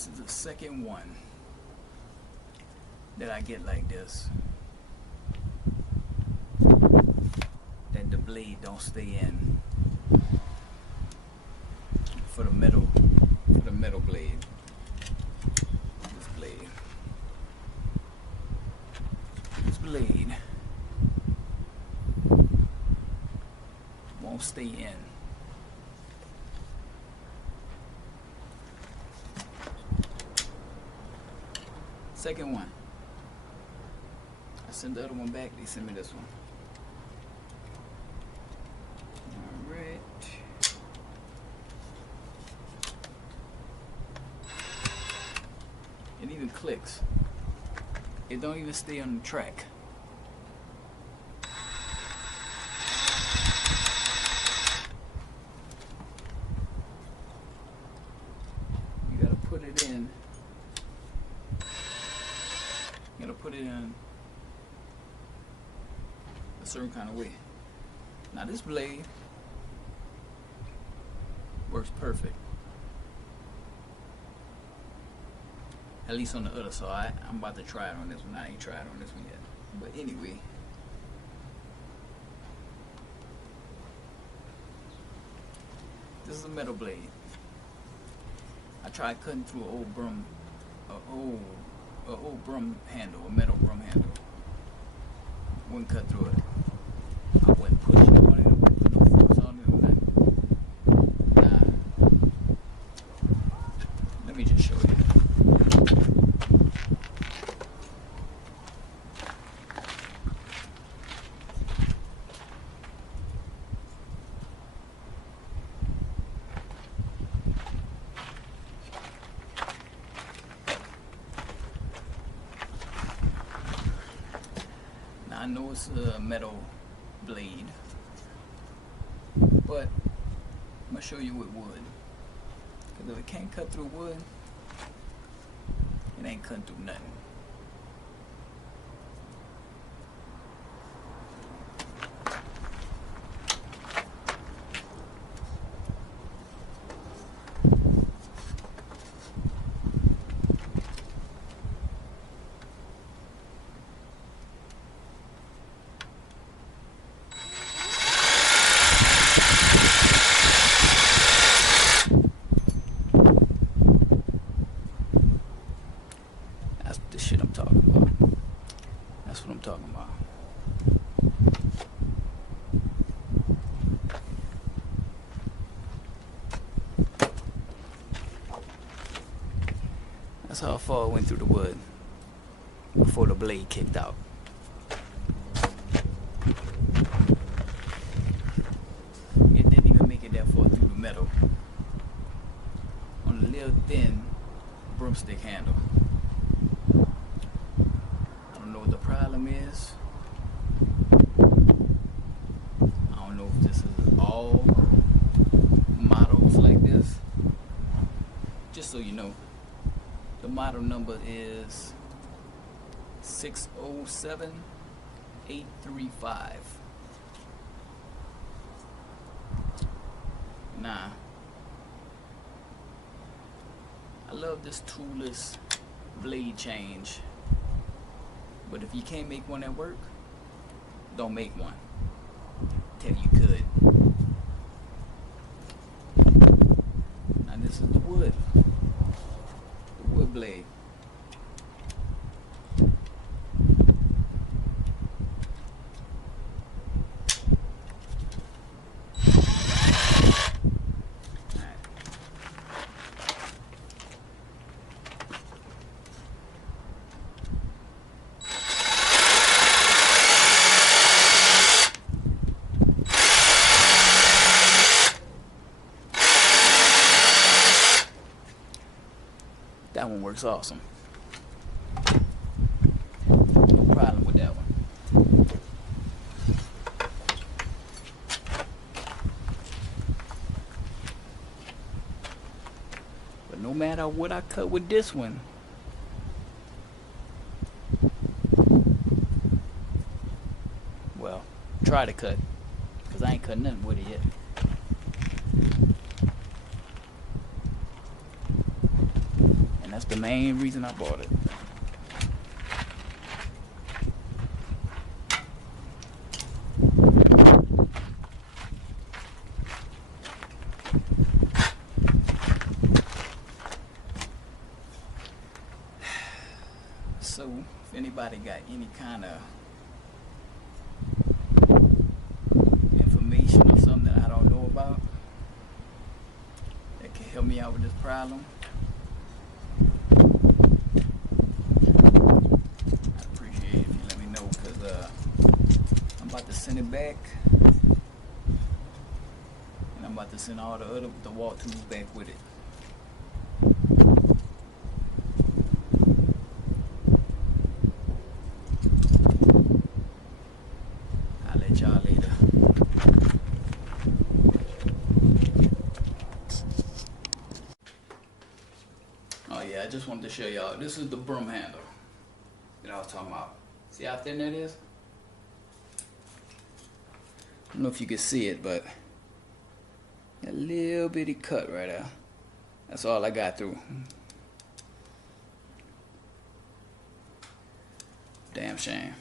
This is the second one that I get like this, that the blade don't stay in for the metal blade. This blade won't stay in. Second one. I sent the other one back, they sent me this one. Alright. It even clicks. It don't even stay on the track. You gotta put it in. You gotta put it in a certain kind of way. Now this blade works perfect. At least on the other side. I'm about to try it on this one. I ain't tried it on this one yet. But anyway. This is a metal blade. I tried cutting through an old broom handle, a metal broom handle. Wouldn't cut through it. I went pushing on it, I wouldn't put no force on it or nothing. Nah. Let me just show you. I know it's a metal blade, but I'm gonna show you with wood. Because if it can't cut through wood, it ain't cutting through nothing. That's what I'm talking about. That's how far it went through the wood before the blade kicked out. It didn't even make it that far through the metal on a little thin broomstick handle. I don't know what the problem is. I don't know if this is all models like this. Just so you know, the model number is 607835. Nah, I love this toolless blade change, but if you can't make one at work, don't make one till you could. Now this is the wood blade. That one works awesome. No problem with that one. But no matter what I cut with this one, well, try to cut, because I ain't cut nothing with it yet. That's the main reason I bought it. So if anybody got any kind of information or something that I don't know about that can help me out with this problem, I'd appreciate it if you let me know, because I'm about to send it back, and I'm about to send all the other DEWALT tools back with it. Y'all later. Oh yeah, I just wanted to show y'all. This is the broom handle that I was talking about. See how thin that is? I don't know if you can see it, but a little bitty cut right there. That's all I got through. Damn shame.